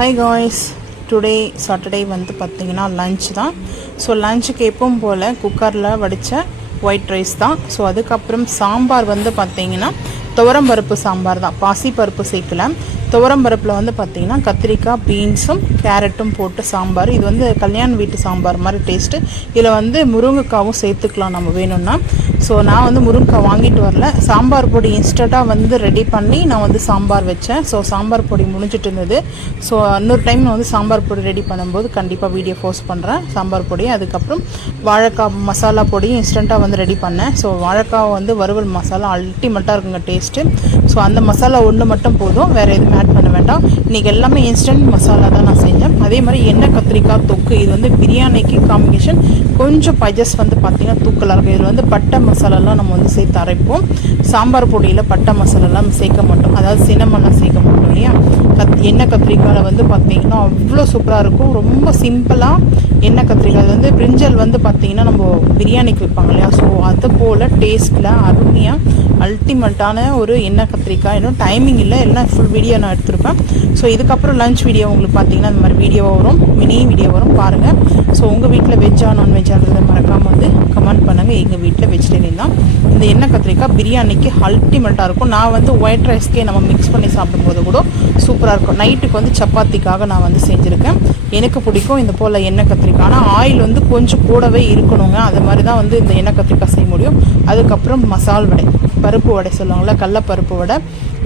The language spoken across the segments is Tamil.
Hi guys, today Saturday வந்து பார்த்தீங்கன்னா லஞ்ச் தான். ஸோ லஞ்சுக்கு எப்பவும் போல் குக்கரில் வடித்த ஒயிட் ரைஸ் தான். ஸோ அதுக்கப்புறம் சாம்பார் வந்து பார்த்தீங்கன்னா துவரம்பருப்பு சாம்பார் தான், பாசிப்பருப்பு சேர்க்கல. துவரம்பருப்பில் வந்து பார்த்திங்கன்னா கத்திரிக்காய், பீன்ஸும் கேரட்டும் போட்டு சாம்பார். இது வந்து கல்யாண வீட்டு சாம்பார் மாதிரி டேஸ்ட்டு. இதில் வந்து முருங்கைக்காவும் சேர்த்துக்கலாம் நம்ம வேணும்னா. ஸோ நான் வந்து முருங்கைக்காய் வாங்கிட்டு வரல, சாம்பார் பொடி இன்ஸ்டண்ட்டாக வந்து ரெடி பண்ணி நான் வந்து சாம்பார் வச்சேன். ஸோ சாம்பார் பொடி முடிஞ்சிட்டு இருந்தது. ஸோ இன்னொரு டைம் நான் வந்து சாம்பார் பொடி ரெடி பண்ணும்போது கண்டிப்பாக வீடியோ போஸ்ட் பண்ணுறேன் சாம்பார் பொடி. அதுக்கப்புறம் வாழைக்காய் மசாலா பொடி இன்ஸ்டண்ட்டாக வந்து ரெடி பண்ணேன். ஸோ வாழைக்காய் வந்து வறுவல் மசாலா அல்டிமேட்டாக இருக்குங்க டேஸ்ட்டு. ஸோ அந்த மசாலா ஒன்று மட்டும் போதும், வேறு எதுவும் ஆட் பண்ண வேண்டாம். இன்றைக்கி எல்லாமே இன்ஸ்டன்ட் மசாலா தான் நான் செஞ்சேன். அதே மாதிரி எண்ணெய் கத்திரிக்காய் தொக்கு, இது வந்து பிரியாணிக்கு காம்பினேஷன். கொஞ்சம் பஜஸ் வந்து பார்த்திங்கன்னா தூக்கலாக இருக்கும். இதில் வந்து பட்டை மசாலாலாம் நம்ம வந்து சேர்த்து அரைப்போம். சாம்பார் பொடியில் பட்டை மசாலாலாம் சேர்க்க மாட்டோம், அதாவது சின்னமெல்லாம் சேர்க்க மாட்டோம் இல்லையா. எண்ணெய் கத்திரிக்காயில் வந்து பார்த்திங்கன்னா அவ்வளோ சூப்பராக இருக்கும். ரொம்ப சிம்பிளாக எண்ணெய் கத்திரிக்காய். அது வந்து பிரிஞ்சல் வந்து பார்த்திங்கன்னா நம்ம பிரியாணிக்கு வைப்பாங்க இல்லையா. ஸோ அது போல் டேஸ்ட்டில் அருமையாக அல்டிமேட்டான ஒரு எண்ணெய் கத்திரிக்காய். இன்னும் டைமிங் இல்லை, எல்லாம் ஃபுல் வீடியோ நான் எடுத்திருப்பேன். ஸோ இதுக்கப்புறம் லஞ்ச் வீடியோ உங்களுக்கு பார்த்தீங்கன்னா இந்த மாதிரி வீடியோ வரும், மினி வீடியோ வரும் பாருங்கள். ஸோ உங்கள் வீட்டில் வெஜ்ஜா நான்வெஜ்ஜான்றதை மறக்காமல் வந்து கமெண்ட் பண்ணுங்கள். எங்கள் வீட்டில் வெஜிடேரியன் தான். இந்த எண்ணெய் கத்திரிக்காய் பிரியாணிக்கு அல்டிமேட்டாக இருக்கும். நான் வந்து ஒயிட் ரைஸ்க்கே நம்ம மிக்ஸ் பண்ணி சாப்பிடும்போது கூட சூப்பராக இருக்கும். நைட்டுக்கு வந்து சப்பாத்திக்காக நான் வந்து செஞ்சுருக்கேன். எனக்கு பிடிக்கும் இந்த போல் எண்ணெய் கத்திரிக்காய். ஆனால் ஆயில் வந்து கொஞ்சம் கூடவே இருக்கணுங்க, அது மாதிரி தான் வந்து இந்த எண்ணெய் கத்திரிக்காய் செய்ய முடியும். அதுக்கப்புறம் மசால் வடை, பருப்பு வடை சொல்லுவாங்கள்ல, கடலப்பருப்பு வடை,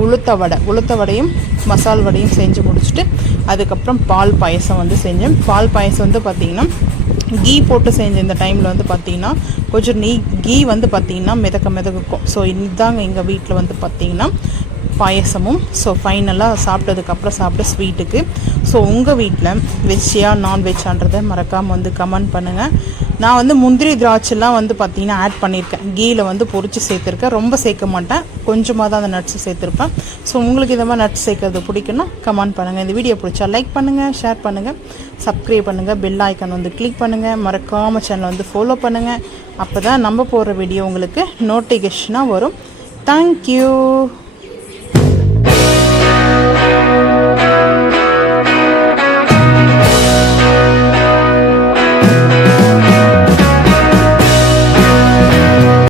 உளுத்த வடையும் மசால் வடையும் செஞ்சு முடிச்சுட்டு அதுக்கப்புறம் பால் பாயசம் வந்து செஞ்சேன். பால் பாயசம் வந்து பார்த்திங்கன்னா கீ போட்டு செஞ்ச இந்த டைமில் வந்து பார்த்திங்கன்னா கொஞ்சம் கீ வந்து பார்த்திங்கன்னா மிதக்கும். ஸோ இதுதாங்க எங்கள் வீட்டில் வந்து பார்த்திங்கன்னா பாயசமும். ஸோ ஃபைனலாக சாப்பிட்டதுக்கப்புறம் சாப்பிட்ட ஸ்வீட்டுக்கு. ஸோ உங்கள் வீட்டில் வெஜ்ஜியா நான்வெஜ்ஜான்றதை மறக்காமல் வந்து கமெண்ட் பண்ணுங்கள். நான் வந்து முந்திரி திராட்சைலாம் வந்து பார்த்திங்கன்னா ஆட் பண்ணியிருக்கேன், கீயில் வந்து பொரிச்சு சேர்த்துருக்கேன். ரொம்ப சேர்க்க மாட்டேன், கொஞ்சமாக தான் அந்த நட்ஸு சேர்த்துருப்பேன். ஸோ உங்களுக்கு இந்த மாதிரி நட்ஸ் சேர்க்கறது பிடிக்குன்னா கமெண்ட் பண்ணுங்கள். இந்த வீடியோ பிடிச்சா லைக் பண்ணுங்கள், ஷேர் பண்ணுங்கள், சப்ஸ்கிரைப் பண்ணுங்கள், பெல் ஐக்கான் வந்து கிளிக் பண்ணுங்கள். மறக்காமல் சேனலை வந்து ஃபாலோ பண்ணுங்கள். அப்போ தான் நம்ம போடுற வீடியோ உங்களுக்கு நோட்டிஃபிகேஷனாக வரும். தேங்க்யூ.